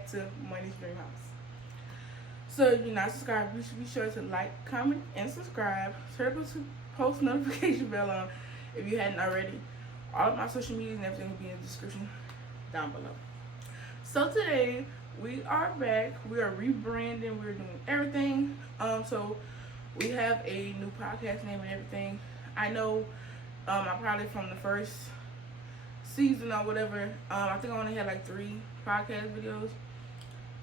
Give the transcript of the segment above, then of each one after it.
back to Money's Dream House. So if you're not subscribed, you should be sure to like, comment, and subscribe. Turn the post notification bell on if you hadn't already. All of my social media and everything will be in the description down below. So today we are back. We are rebranding. We're doing everything. So we have a new podcast name and everything. I know I probably from the first season or whatever. I think I only had like 3 podcast videos.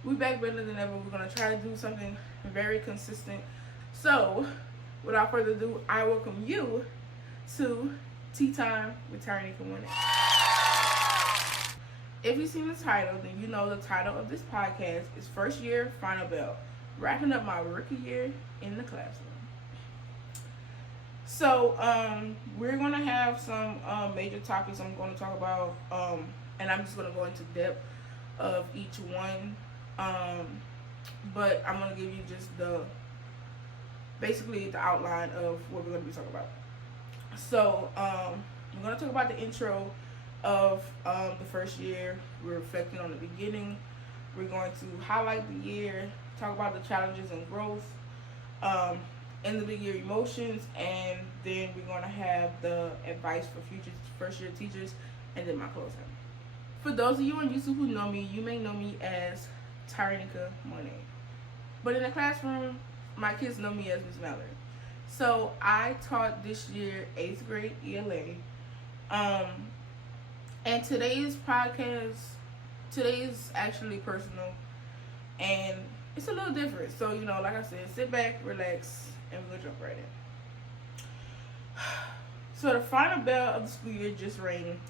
We back better than ever. We're gonna try to do something very consistent. So without further ado, I welcome you to Tea Time with Tyranecamoneaa. If you've seen the title, then you know the title of this podcast is First Year Final Bell, wrapping up my rookie year in the classroom. So we're gonna have some major topics I'm going to talk about, and I'm just gonna go into depth of each one. But I'm gonna give you just basically the outline of what we're gonna be talking about. So we're gonna talk about the intro of the first year. We're reflecting on the beginning. We're going to highlight the year, talk about the challenges and growth, end of the year emotions, and then we're gonna have the advice for future first year teachers, and then my closing. For those of you on YouTube who know me, you may know me as Tyranecamoneaa, but in the classroom, my kids know me as Miss Mallory. So I taught this year 8th grade ELA, and today's actually personal, and it's a little different. So like I said, sit back, relax, and we're gonna jump right in. So the final bell of the school year just rang,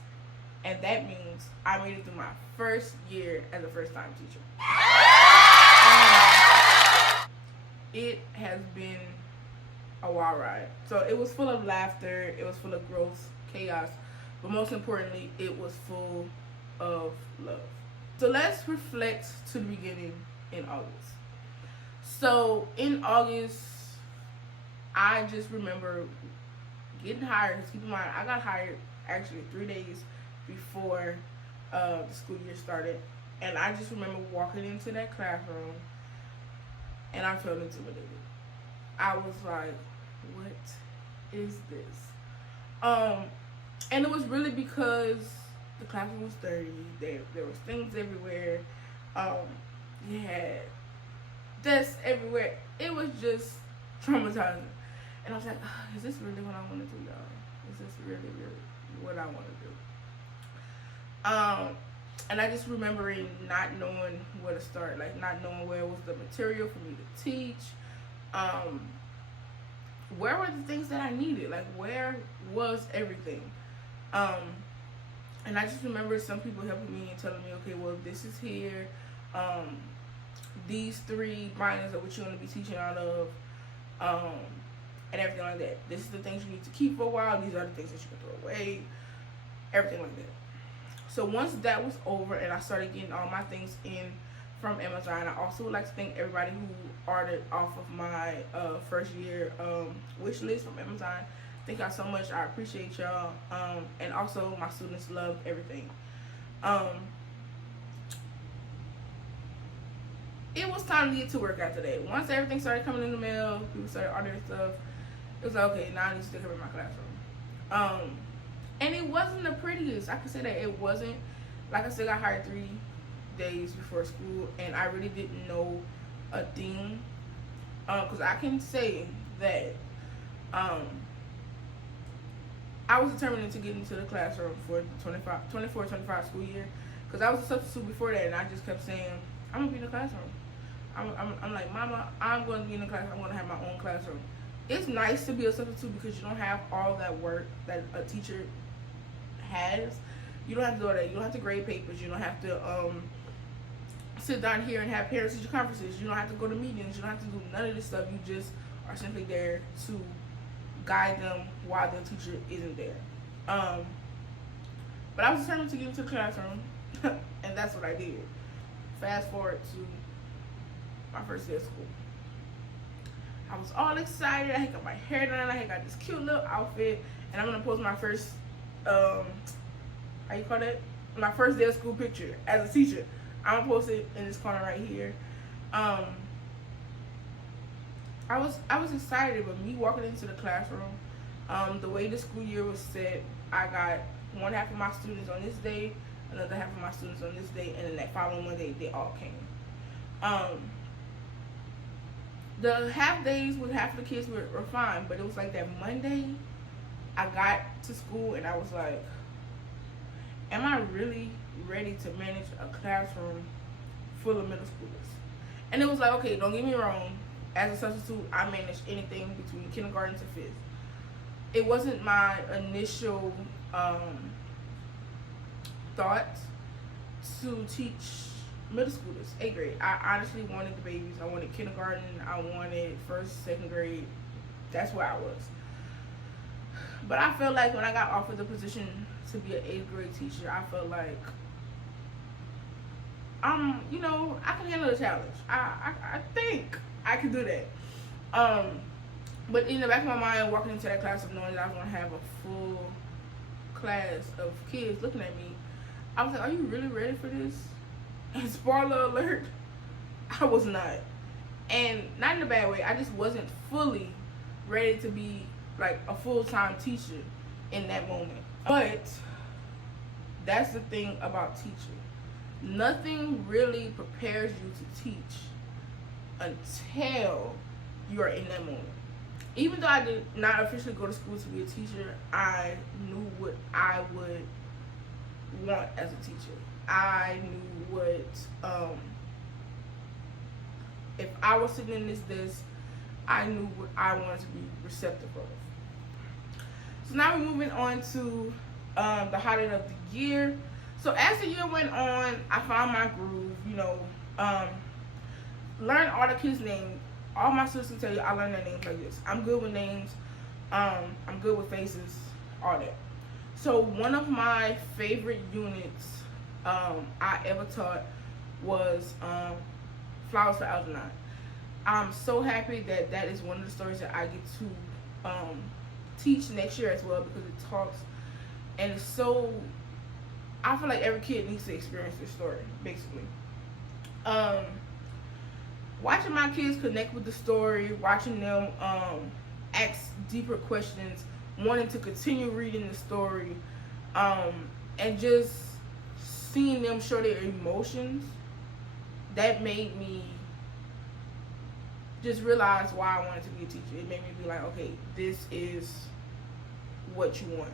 and that means I made it through my first year as a first-time teacher. It has been a wild ride. So it was full of laughter, it was full of growth, chaos, but most importantly, it was full of love. So let's reflect to the beginning in August. So in August, I just remember getting hired. Keep in mind, I got hired actually 3 days before the school year started, and I just remember walking into that classroom and I felt intimidated. I was like, what is this? And it was really because the classroom was dirty. There was things everywhere. You had desks everywhere. It was just traumatizing. And I was like, is this really what I want to do, y'all? Is this really, really what I want to do? And I just remembering not knowing where to start, like not knowing where was the material for me to teach. Where were the things that I needed? Like, where was everything? And I just remember some people helping me and telling me, okay, well, this is here. These 3 binders are what you're going to be teaching out of. And everything like that. This is the things you need to keep for a while. These are the things that you can throw away. Everything like that. So once that was over and I started getting all my things in from Amazon, I also would like to thank everybody who ordered off of my first year wish list from Amazon. Thank y'all so much. I appreciate y'all. And also my students loved everything. It was time to get to work after that. Once everything started coming in the mail, people started ordering stuff, it was like, okay, now I need to stick up in my classroom. And it wasn't the prettiest. I can say that it wasn't. Like I said, I got hired 3 days before school, and I really didn't know a thing. Because I can say that I was determined to get into the classroom for the 24-25 school year. Because I was a substitute before that, and I just kept saying, I'm going to be in the classroom. I'm like, Mama, I'm going to be in the classroom. I'm going to have my own classroom. It's nice to be a substitute because you don't have all that work that a teacher has. You don't have to do all that. You don't have to grade papers. You don't have to sit down here and have parent-teacher conferences. You don't have to go to meetings. You don't have to do none of this stuff. You just are simply there to guide them while their teacher isn't there. But I was determined to get into the classroom, and that's what I did. Fast forward to my first day of school. I was all excited. I had got my hair done. I had got this cute little outfit, and I'm gonna post my first, how you call it? My first day of school picture as a teacher. I'm gonna post it in this corner right here. I was excited, but me walking into the classroom, the way the school year was set, I got one half of my students on this day, another half of my students on this day, and then that following Monday they all came. The half days with half of the kids were fine, but it was like that Monday, I got to school and I was like, am I really ready to manage a classroom full of middle schoolers? And it was like, okay, don't get me wrong, as a substitute, I managed anything between kindergarten to fifth. It wasn't my initial thought to teach middle schoolers, 8th grade. I honestly wanted the babies. I wanted kindergarten. I wanted first, second grade. That's where I was. But I felt like when I got offered the position to be an 8th grade teacher, I felt like, you know, I can handle the challenge. I think I can do that. But in the back of my mind, walking into that class of knowing that I was going to have a full class of kids looking at me, I was like, are you really ready for this? And spoiler alert, I was not. And not in a bad way, I just wasn't fully ready to be like a full-time teacher in that moment. But that's the thing about teaching. Nothing really prepares you to teach until you are in that moment. Even though I did not officially go to school to be a teacher, I knew what I would want as a teacher. I knew what, if I was sitting in this desk, I knew what I wanted to be receptive of. So now we're moving on to the highlight of the year. So as the year went on, I found my groove, you know, learn all the kids' names. All my sisters can tell you I learned their names like this. I'm good with names. I'm good with faces, all that. So one of my favorite units I ever taught was Flowers for Algernon. I'm so happy that that is one of the stories that I get to teach next year as well, because it talks and it's so, I feel like every kid needs to experience this story, basically. Watching my kids connect with the story, watching them ask deeper questions, wanting to continue reading the story, and just seeing them show their emotions, that made me just realize why I wanted to be a teacher. It made me be like, okay, this is what you want.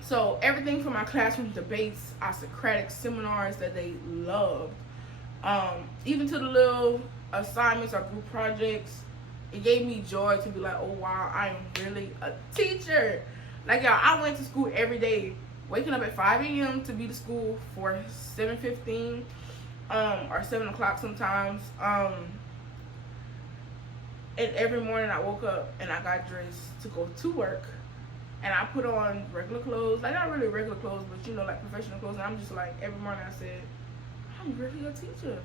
So everything from my classroom debates, our Socratic seminars that they loved, even to the little assignments or group projects, it gave me joy to be like, oh wow, I am really a teacher. Like, y'all, I went to school every day, waking up at 5 a.m. to be to school for 7:15, or 7 o'clock sometimes. And every morning I woke up and I got dressed to go to work, and I put on regular clothes, like not really regular clothes, but you know, like professional clothes. And I'm just like, every morning I said, I'm really a teacher.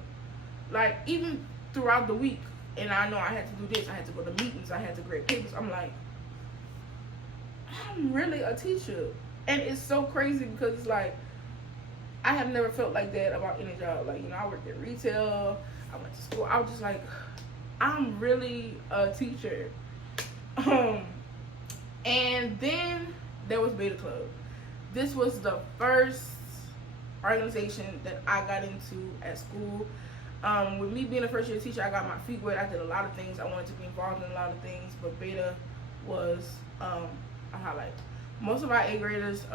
Like, even throughout the week, and I know I had to do this, I had to go to meetings, I had to grade papers. I'm like, I'm really a teacher. And it's so crazy because it's like, I have never felt like that about any job. Like, you know, I worked at retail, I went to school, I was just like, I'm really a teacher. And then there was Beta Club. This was the first organization that I got into at school. With me being a first year teacher, I got my feet wet. I did a lot of things. I wanted to be involved in a lot of things, but Beta was a highlight. Most of our 8th graders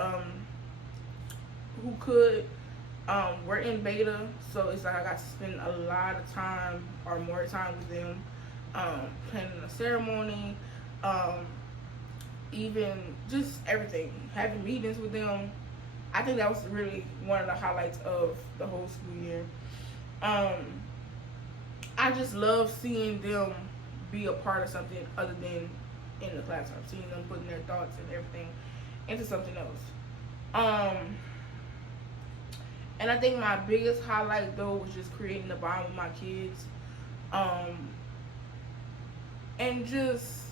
who could were in Beta, so it's like I got to spend a lot of time or more time with them, planning a ceremony, even just everything, having meetings with them. I think that was really one of the highlights of the whole school year. I just love seeing them be a part of something other than in the classroom, seeing them putting their thoughts and everything into something else. And I think my biggest highlight though was just creating the bond with my kids, and just,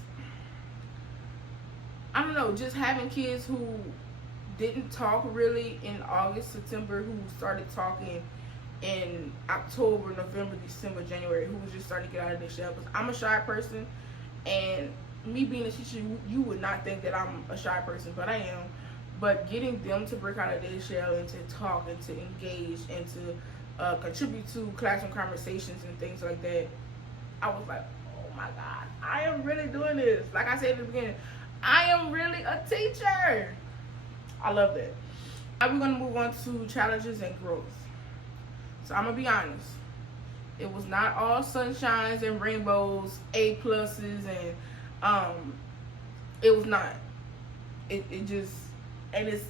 I don't know, just having kids who didn't talk really in August, September, who started talking in October, November, December, January, who was just starting to get out of their shell. Because I'm a shy person, and me being a teacher, you would not think that I'm a shy person, but I am. But getting them to break out of their shell and to talk and to engage and to contribute to classroom conversations and things like that, I was like, oh my God, I am really doing this. Like I said at the beginning, I am really a teacher. I love that. Now we're going to move on to challenges and growth. So I'm going to be honest. It was not all sunshines and rainbows, A pluses, and it was not. It just, and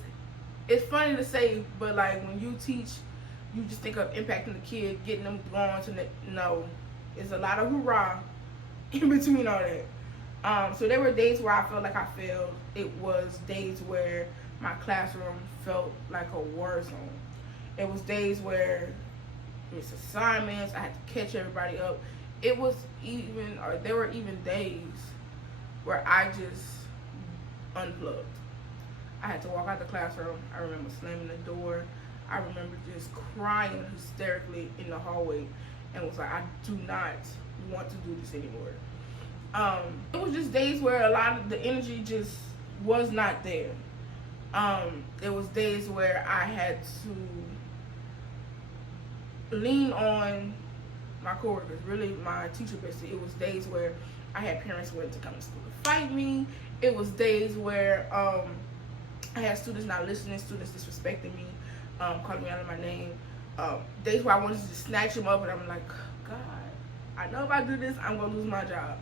it's funny to say, but like when you teach, you just think of impacting the kid, getting them going to no. It's a lot of hoorah in between all that. So there were days where I felt like I failed. It was days where my classroom felt like a war zone. It was days where missed assignments, I had to catch everybody up. It was even, or there were even days where I just unplugged. I had to walk out the classroom. I remember slamming the door. I remember just crying hysterically in the hallway and was like, I do not want to do this anymore. It was just days where a lot of the energy just was not there. It was days where I had to lean on my coworkers, really my teacher bestie. It was days where I had parents who went to come to school to fight me. It was days where I had students not listening, students disrespecting me, calling me out of my name. Days where I wanted to just snatch them up, and I'm like, God, I know if I do this, I'm gonna lose my job.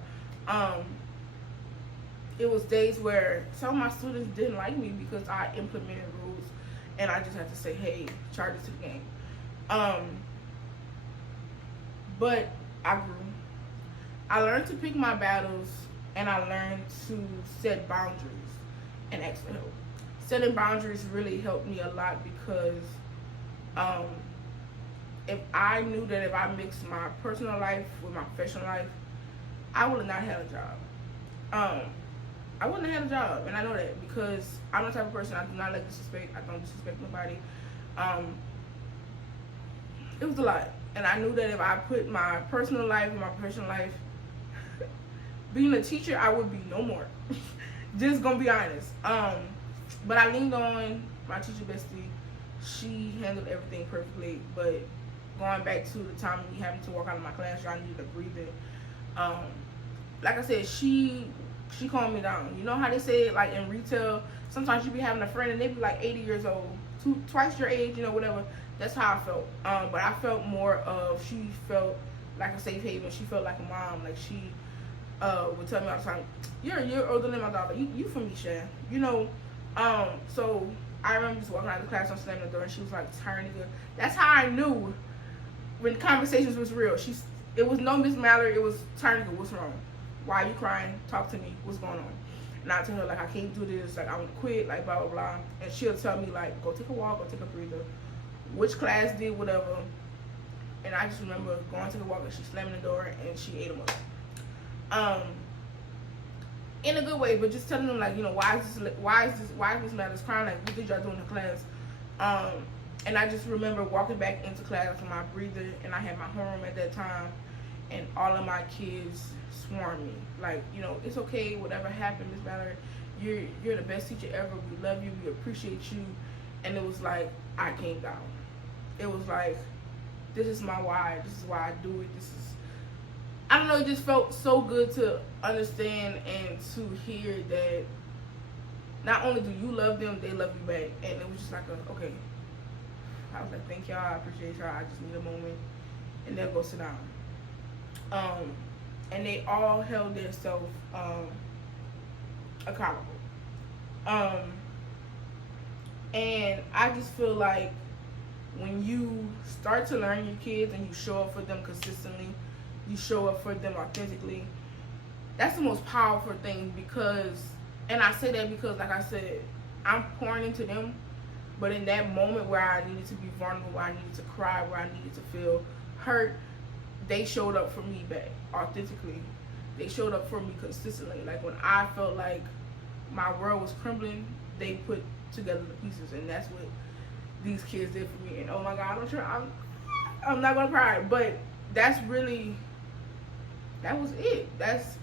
It was days where some of my students didn't like me because I implemented rules, and I just had to say, hey, charge it to the game. But I grew. I learned to pick my battles, and I learned to set boundaries and ask for help. Setting boundaries really helped me a lot because if I knew that if I mixed my personal life with my professional life, I would have not had a job. I wouldn't have had a job, and I know that because I'm the type of person, I do not like disrespect. I don't disrespect nobody. It was a lot, and I knew that if I put my personal life and my professional life, being a teacher, I would be no more. Just gonna be honest. But I leaned on my teacher bestie. She handled everything perfectly. But going back to the time of me having to walk out of my class, I needed a breather. Like I said, she calmed me down. You know how they say it, like in retail, sometimes you be having a friend and they be like 80 years old, twice your age, you know, whatever. That's how I felt. But I felt more of, she felt like a safe haven. She felt like a mom. Like she would tell me all the time, you're a year older than my daughter. You from me, Shan. You know. So I remember just walking out of the class, slamming the door, and she was like, Tyranecamoneaa. That's how I knew when conversations was real. It was no Miss Mallory. It was Tyranecamoneaa. What's wrong? Why are you crying? Talk to me. What's going on? And I tell her, like, I can't do this. Like, I want to quit. Like, blah, blah, blah. And she'll tell me, like, go take a walk. Go take a breather. Which class did whatever. And I just remember going to the walk, and she slamming the door, and she ate them up. In a good way, but just telling them, like, you know, why is Miss Matters crying? Like, what did y'all do in the class? And I just remember walking back into class with my breather, and I had my homeroom at that time, and all of my kids swarmed me. Like, you know, it's okay, whatever happened, Miss Mallory, you're the best teacher ever. We love you. We appreciate you. And it was like, I came down. It was like, this is my why. This is why I do it. This is, I don't know, it just felt so good to understand and to hear that not only do you love them, they love you back. And it was just like, okay. I was like, thank y'all, I appreciate y'all, I just need a moment. And they'll go sit down. And they all held themselves accountable. And I just feel like when you start to learn your kids and you show up for them consistently, you show up for them authentically, that's the most powerful thing. Because, and I say that because, like I said, I'm pouring into them, but in that moment where I needed to be vulnerable, where I needed to cry, where I needed to feel hurt, they showed up for me back authentically. They showed up for me consistently. Like when I felt like my world was crumbling, they put together the pieces, and that's what these kids did for me. And oh my God, I'm not gonna cry, but that's really, that was it. That's,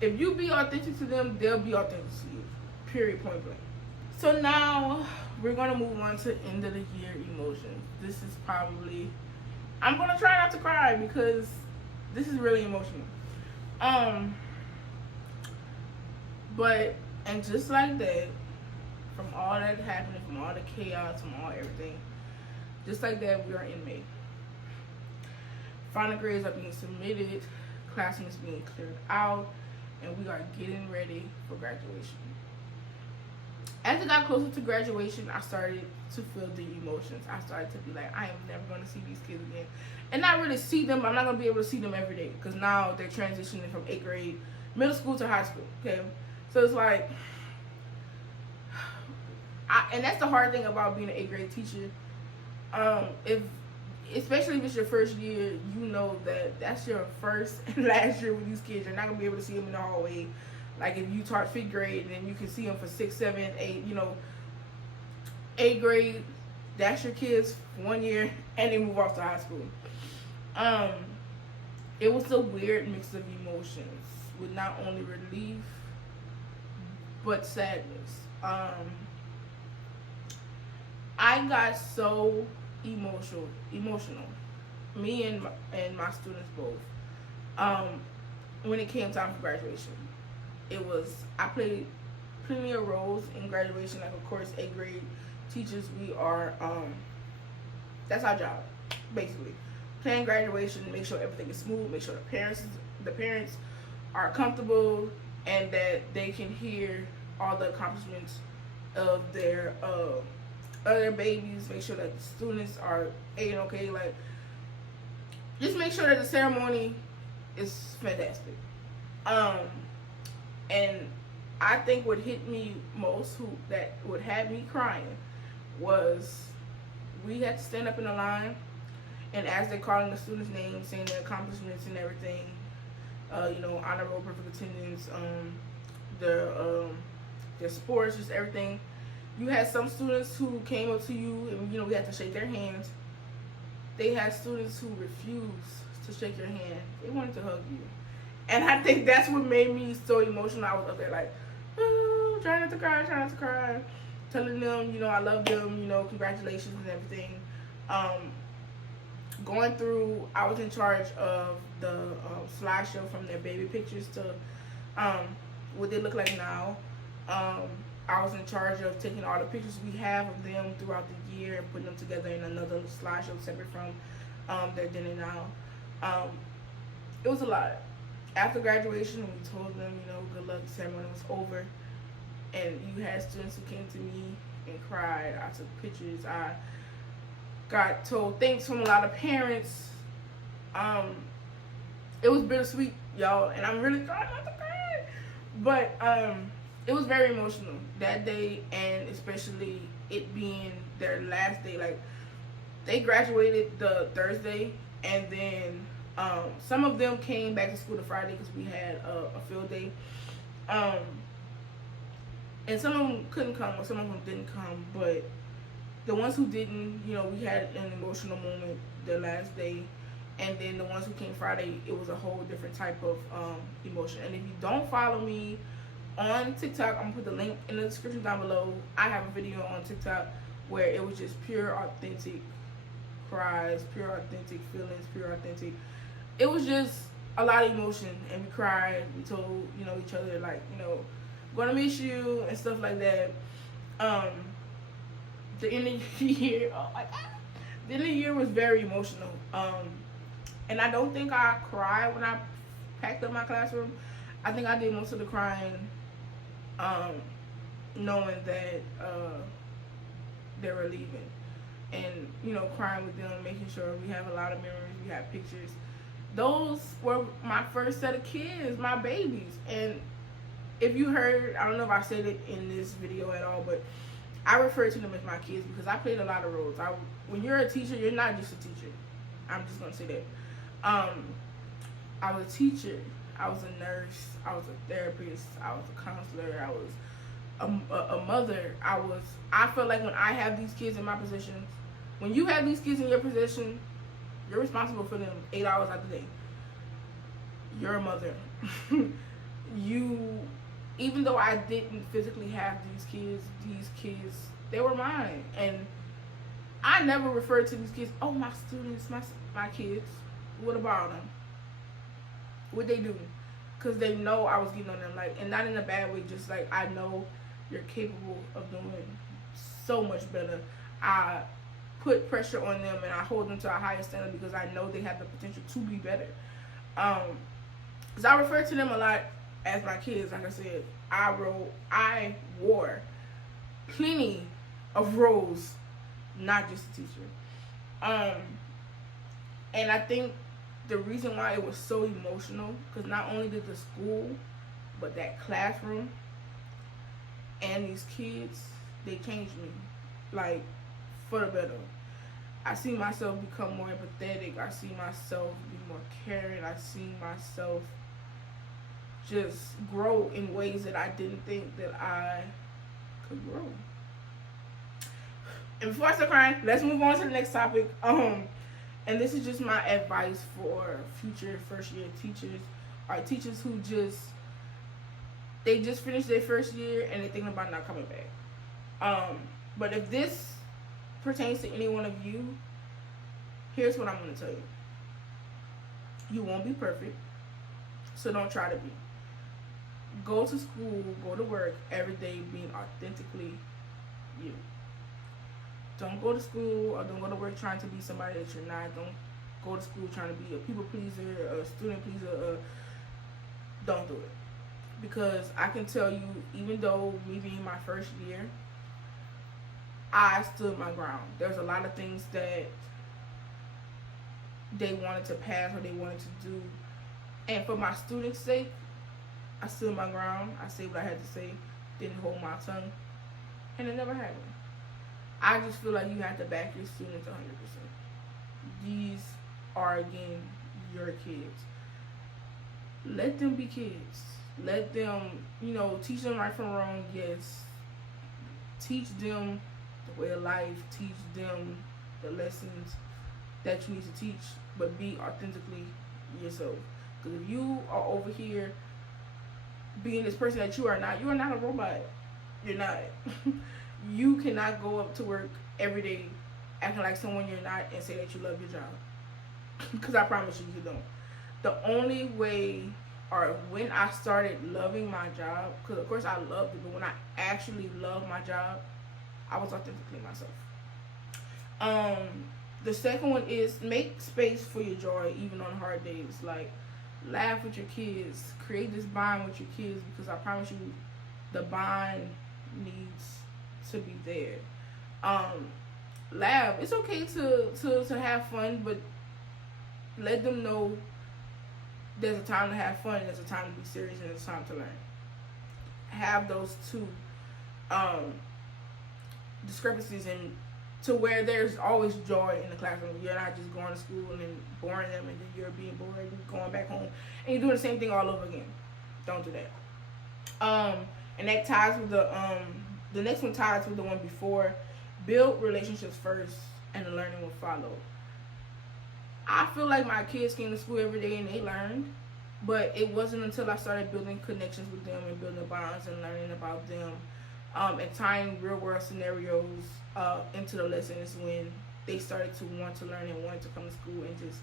if you be authentic to them, they'll be authentic to you. Period. Point blank. So now we're gonna move on to end of the year emotions. This is probably, I'm gonna try not to cry because this is really emotional. But, and just like that, from all that happening, from all the chaos, from all everything, just like that, we are in May. Final grades are being submitted, classroom is being cleared out, and we are getting ready for graduation. As it got closer to graduation, I started to feel the emotions. I started to be like, I am never going to see these kids again. And not really see them. I'm not going to be able to see them every day because now they're transitioning from 8th grade, middle school to high school. Okay, so it's like, and that's the hard thing about being an 8th grade teacher. Especially if it's your first year, you know that that's your first and last year with these kids. You're not going to be able to see them in the hallway. Like if you taught 5th grade, then you can see them for 6th, 7th, 8th, 8th grade, that's your kids for 1 year, and they move off to high school. It was a weird mix of emotions with not only relief, but sadness. I got so emotional, me and my students both, when it came time for graduation. I played plenty of roles in graduation. Like, of course, 8th grade teachers, we are, that's our job, basically. Plan graduation, make sure everything is smooth, make sure the parents are comfortable, and that they can hear all the accomplishments of their babies, make sure that the students are A-okay, like, just make sure that the ceremony is fantastic. And I think what hit me most, that would have me crying, was we had to stand up in a line, and as they're calling the students' names, saying their accomplishments and everything, honor roll, perfect attendance, their sports, just everything. You had some students who came up to you, and we had to shake their hands. They had students who refused to shake your hand. They wanted to hug you. And I think that's what made me so emotional. I was up there like, oh, trying not to cry, telling them, I love them, congratulations and everything. Going through, I was in charge of the slideshow from their baby pictures to what they look like now. I was in charge of taking all the pictures we have of them throughout the year and putting them together in another slideshow separate from their then and now. It was a lot. After graduation, we told them, good luck, the ceremony was over. And you had students who came to me and cried. I took pictures. I got told thanks from a lot of parents. It was bittersweet, y'all, and I'm really trying not to cry. But it was very emotional that day, and especially it being their last day. Like, they graduated the Thursday, and then some of them came back to school the Friday because we had a field day. And some of them couldn't come, or some of them didn't come, but the ones who didn't, we had an emotional moment the last day. And then the ones who came Friday, it was a whole different type of emotion. And if you don't follow me on TikTok, I'm gonna put the link in the description down below. I have a video on TikTok where it was just pure authentic cries, pure authentic feelings, pure authentic. It was just a lot of emotion, and we cried. We told each other, like, gonna miss you and stuff like that. The end of the year, oh my God, the end of the year was very emotional. And I don't think I cried when I packed up my classroom. I think I did most of the crying, knowing that they were leaving, and crying with them, making sure we have a lot of memories, we have pictures. Those were my first set of kids, my babies. And if you heard, I don't know if I said it in this video at all, but I refer to them as my kids because I played a lot of roles. When you're a teacher, you're not just a teacher. I'm just gonna say that. I was a teacher, I was a nurse, I was a therapist, I was a counselor, I was a mother, I feel like when I have these kids in my position, when you have these kids in your position, you're responsible for them 8 hours out the day. You're a mother. You, even though I didn't physically have these kids, they were mine. And I never referred to these kids, oh, my students, my kids. What about them? What they do? Because they know I was getting on them, like, and not in a bad way, just like, I know you're capable of doing so much better. I put pressure on them and I hold them to a higher standard because I know they have the potential to be better. Because I refer to them a lot as my kids. Like I said, I wore plenty of roles, not just a teacher. And I think the reason why it was so emotional, because not only did the school, but that classroom and these kids, they changed me, like, for the better. I see myself become more empathetic. I see myself be more caring. I see myself just grow in ways that I didn't think that I could grow. And before I start crying, let's move on to the next topic. And this is just my advice for future first year teachers, or teachers who they just finished their first year and they're thinking about not coming back. But if this pertains to any one of you, here's what I'm going to tell you. You won't be perfect, so don't try to be. Go to school, go to work every day being authentically you. Don't go to school or don't go to work trying to be somebody that you're not. Don't go to school trying to be a people pleaser, a student pleaser. Don't do it. Because I can tell you, even though me being my first year, I stood my ground. There's a lot of things that they wanted to pass or they wanted to do. And for my students' sake, I stood my ground. I said what I had to say. Didn't hold my tongue. And it never happened. I just feel like you have to back your students 100%. These are, again, your kids. Let them be kids. Let them, teach them right from wrong, yes. Teach them the way of life. Teach them the lessons that you need to teach, but be authentically yourself. Because if you are over here being this person that you are not a robot. You're not. You cannot go up to work every day acting like someone you're not and say that you love your job. Because I promise you don't. The only way, or when I started loving my job, because of course I loved it, but when I actually loved my job, I was authentically myself. The second one is make space for your joy even on hard days. Like, laugh with your kids. Create this bond with your kids, because I promise you the bond needs to be there. Laugh. It's okay to have fun, but let them know there's a time to have fun and there's a time to be serious and there's a time to learn. Have those two discrepancies, and to where there's always joy in the classroom. You're not just going to school and then boring them and then you're being bored and going back home and you're doing the same thing all over again. Don't do that. And that ties with the next one ties with the one before. Build relationships first and the learning will follow. I feel like my kids came to school every day and they learned, but it wasn't until I started building connections with them and building bonds and learning about them and tying real world scenarios into the lessons when they started to want to learn and wanted to come to school and just,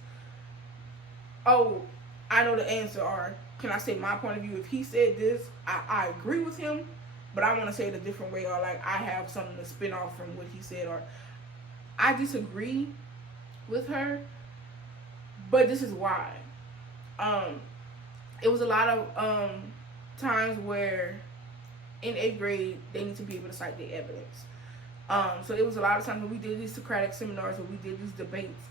oh, I know the answer, or can I say my point of view? If he said this, I agree with him, but I want to say it a different way, or like I have something to spin off from what he said, or I disagree with her, but this is why. It was a lot of times where in 8th grade they need to be able to cite their evidence. So it was a lot of times when we did these Socratic seminars, or we did these debates,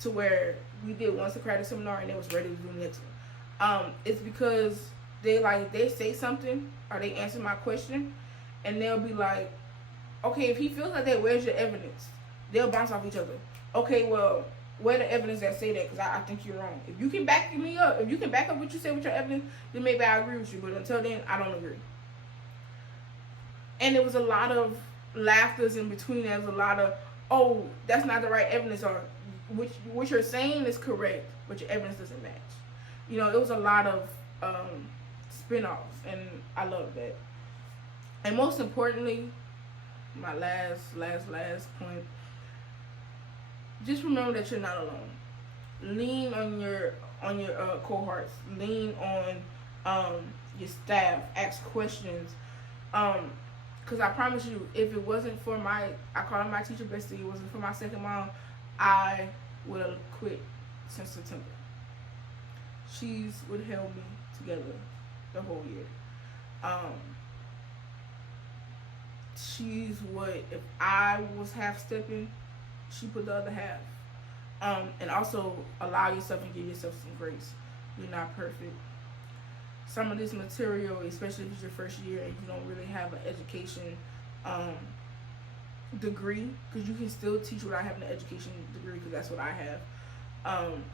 to where we did one Socratic seminar and they was ready to do the next one. It's because they say something or they answer my question and they'll be like, okay, if he feels like that, where's your evidence? They'll bounce off each other. Okay, well, where the evidence that say that? Because I think you're wrong. If you can back me up, if you can back up what you say with your evidence, then maybe I agree with you. But until then, I don't agree. And there was a lot of laughters in between. There was a lot of, oh, that's not the right evidence, or what you're saying is correct, but your evidence doesn't match. You know, it was a lot of spin-offs, and I love that. And most importantly, my last point, just remember that you're not alone. Lean on your cohorts. Lean on your staff. Ask questions. Because I promise you, if it wasn't for I call her my teacher bestie, it wasn't for my second mom, I would have quit since September. She's would held me together the whole year. She's what, if I was half stepping, she put the other half. And also allow yourself and give yourself some grace. You're not perfect. Some of this material, especially if it's your first year and you don't really have an education degree, because you can still teach without having an education degree, because that's what I have.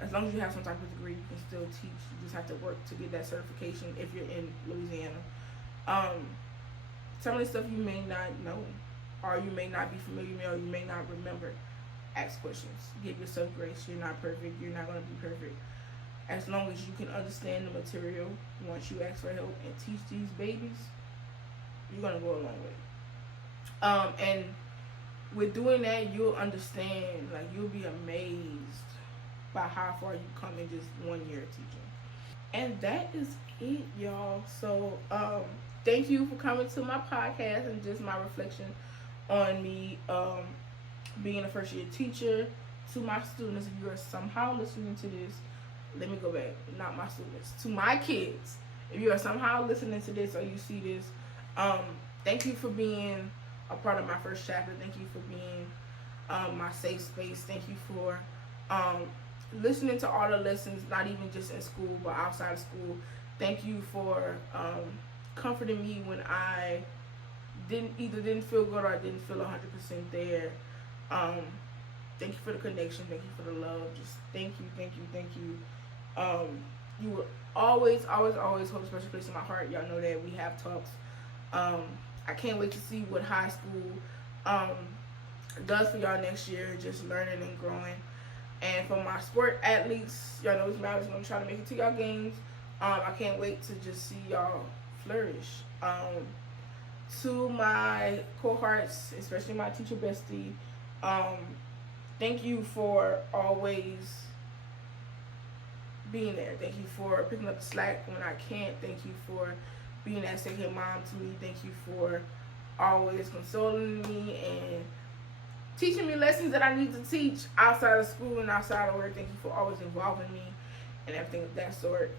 As long as you have some type of degree, you can still teach. You just have to work to get that certification if you're in Louisiana. Some of the stuff you may not know, or you may not be familiar with, or you may not remember. Ask questions. Give yourself grace. You're not perfect. You're not going to be perfect. As long as you can understand the material, once you ask for help and teach these babies, you're going to go a long way. And with doing that, you'll understand, like, you'll be amazed by how far you come in just 1 year of teaching. And that is it, y'all. So, thank you for coming to my podcast and just my reflection on me being a first year teacher. To my students, if you are somehow listening to this, let me go back, not my students, to my kids, if you are somehow listening to this or you see this, thank you for being a part of my first chapter. Thank you for being my safe space. Thank you for listening to all the lessons, not even just in school but outside of school. Thank you for comforting me when I didn't feel good or I didn't feel 100% there. Thank you for the connection. Thank you for the love. Just thank you. You will always hold a special place in my heart. Y'all know that. We have talks. I can't wait to see what high school does for y'all next year. Just learning and growing. And for my sport athletes, y'all know it's Mallory's gonna try to make it to y'all games. I can't wait to just see y'all flourish. To my cohorts, especially my teacher bestie, thank you for always being there. Thank you for picking up the slack when I can't. Thank you for being that second mom to me. Thank you for always consoling me and teaching me lessons that I need to teach outside of school and outside of work. Thank you for always involving me and everything of that sort.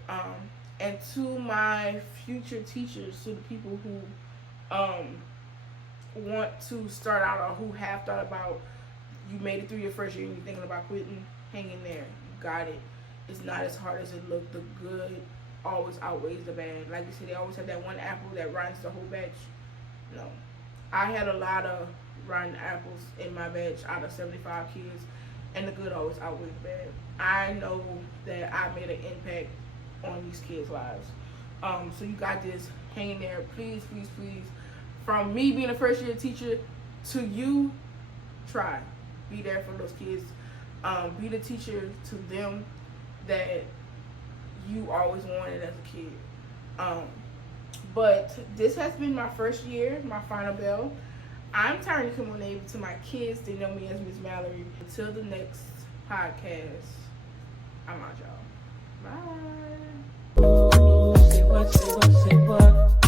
And to my future teachers, to the people who want to start out or who have thought about, you made it through your first year and you're thinking about quitting, hang in there. You got it. It's not as hard as it looked. The good always outweighs the bad. Like you said, they always have that one apple that runs the whole batch. No. I had a lot of rotten apples in my batch out of 75 kids, and the good always outweighs the bad. I know that I made an impact on these kids' lives. So you got this. Hang in there. Please. From me being a first year teacher to you, try. Be there for those kids. Be the teacher to them that you always wanted as a kid. But this has been my first year, my final bell. I'm Tyranecamoneaa. To my kids, they know me as Miss Mallory. Until the next podcast, I'm out, y'all. Bye. Say what?